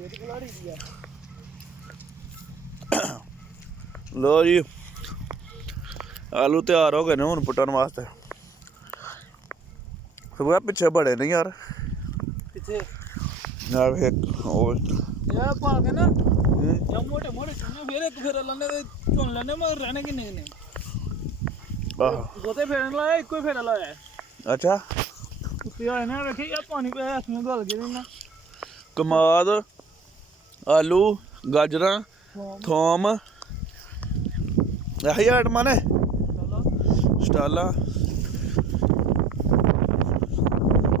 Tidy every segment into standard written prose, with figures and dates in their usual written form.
लो जी आलू तैयार हो गए ने हुण पुट्टन वास्ते। सुबह पिछे बड़े ने यार पिछे यार एक और यार पा के ना या मोटे मोटे चुने फिर एक फेरा लाने ते चुन लेने मगर रहने किन्ने किन्ने गोते फेरन लाया इको ही फेरा लाया अच्छा कुत्ते आए ना रखे यार पानी पे हाथ में गल गए ना कमाद आलू गाजरा थोम यही आइटमां ने स्टाला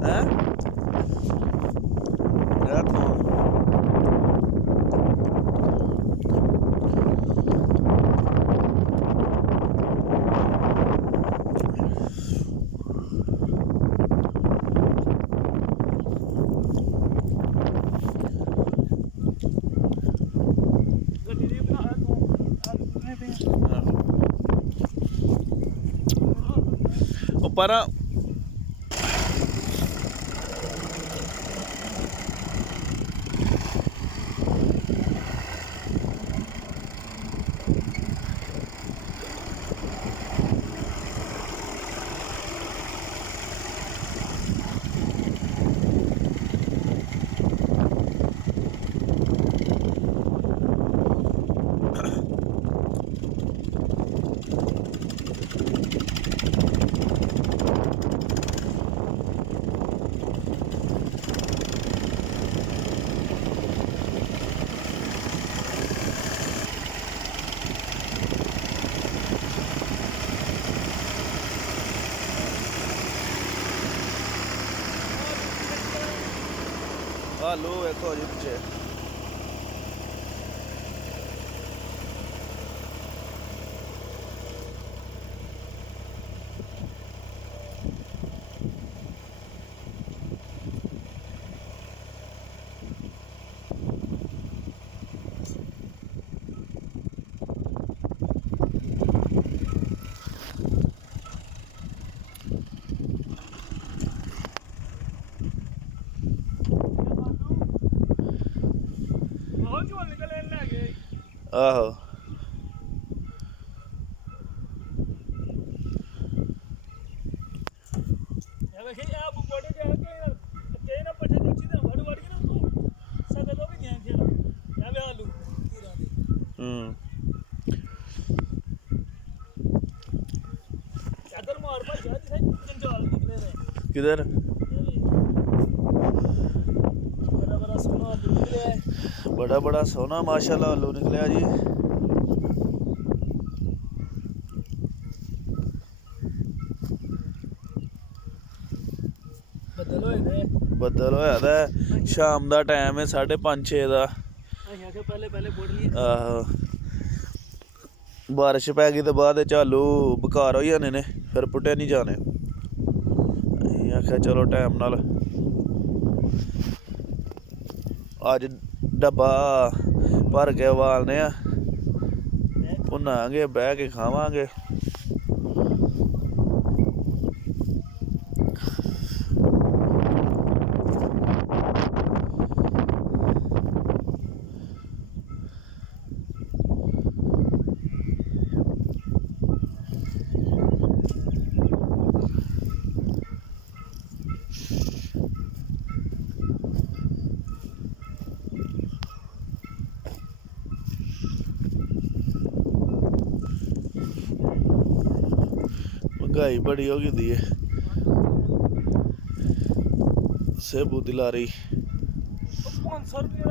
हैं यार थोम पर आलू देखो जी पिछे आहो किधर बड़ा बड़ा सोना माशाल्लाह आलू निकलिया जी बदल होया दा शाम दा टाइम है 5:30-6 दा आहो बारिश पै गई तो बाद आलू बेकार हो जाने ने फिर पुट्टे नहीं जाने आख्या चलो टाइम नाल अज डब्बा भर के उबालने भुनांगे बह के खावांगे महंगाई बड़ी हो गई है सेबू दिला रही 500 रुपये